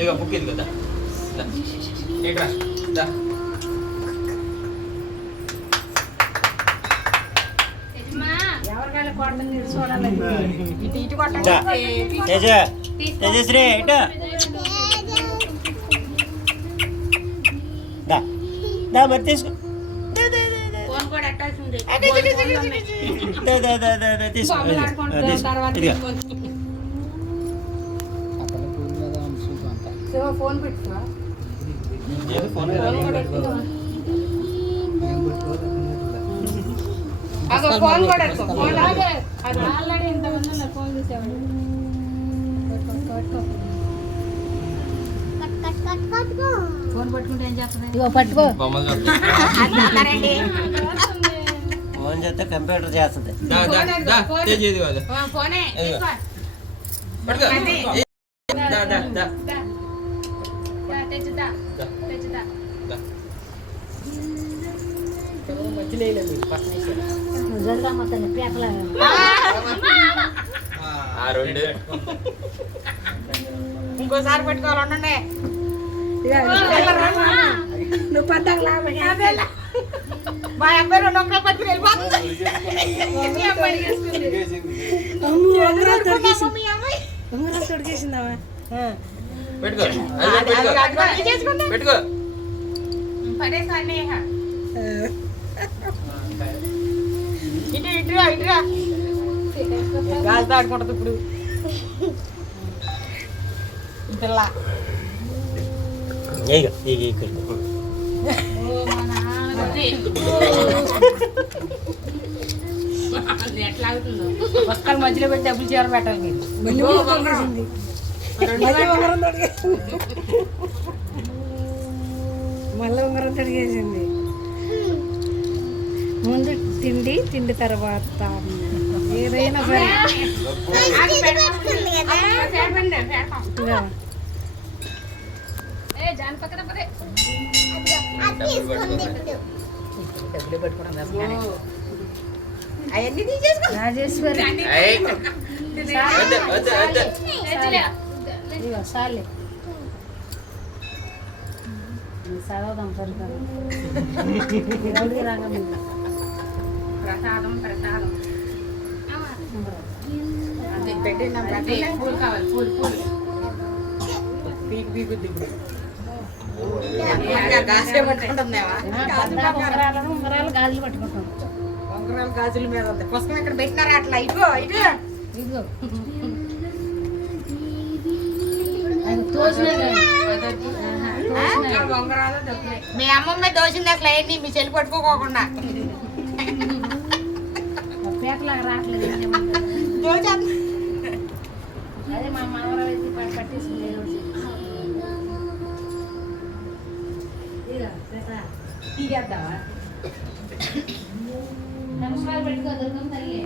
ఇక బుక్ కదా తేజశ్రీ ఇటు మరి తీసుకో ఫోన్ పెట్టుకో ఫోన్ కూడా ఆల్రెడీ ఇంతమంది ఫోన్ చూసేవాడు ఫోన్ పట్టుకుంటే ఏం చేస్తుంది పట్టుకో ఫోన్ చేస్తే కంప్యూటర్ చేస్తుంది ఇంకోసారి పెట్టుకోవాలి ఉండండి నువ్వు పద్దాకు మా అబ్బాయి 2 వంకలు పట్టుకుని వెళ్ళిపోతుందికేసిందామా పెట్టుకో ఇటు ఇటురా ఇటురా గాజు దాడుకుంటుంది ఇప్పుడు పిల్ల పక్కల మధ్యలో పెట్టి డబ్బులు చీర పెట్టాలి మీరు మళ్ళీ ఉంగరం తడిగేసింది ముందు తిండి తర్వాత ఏదైనా సరే డబ్బులు పెట్టుకోవడం అవన్నీ తీసేసుకో సాలే చదవదాం సరిగ్గా రాగా ప్రసాదం ప్రసాదం పూలు కావాలి పూలు పూలు పీకు పీకు దిగుడు ఉంగరాలు గాజులు పట్టుకుంటాం ఉంగరాలు గాజుల మీద ఉంటాయి పుస్తకం ఇక్కడ పెట్టినారా అట్లా ఇగో ఇటు ఇదిగో మీ అమ్మమ్మ దోషింది అసలు ఏంటి మీ చెల్లి పట్టుకోకుండా పేటలాగా రావట్లేదు అదే మా మనవరాలు పట్టేసింది తీసేద్దామా నమస్కారం పెట్టుకో దొరకం తల్లి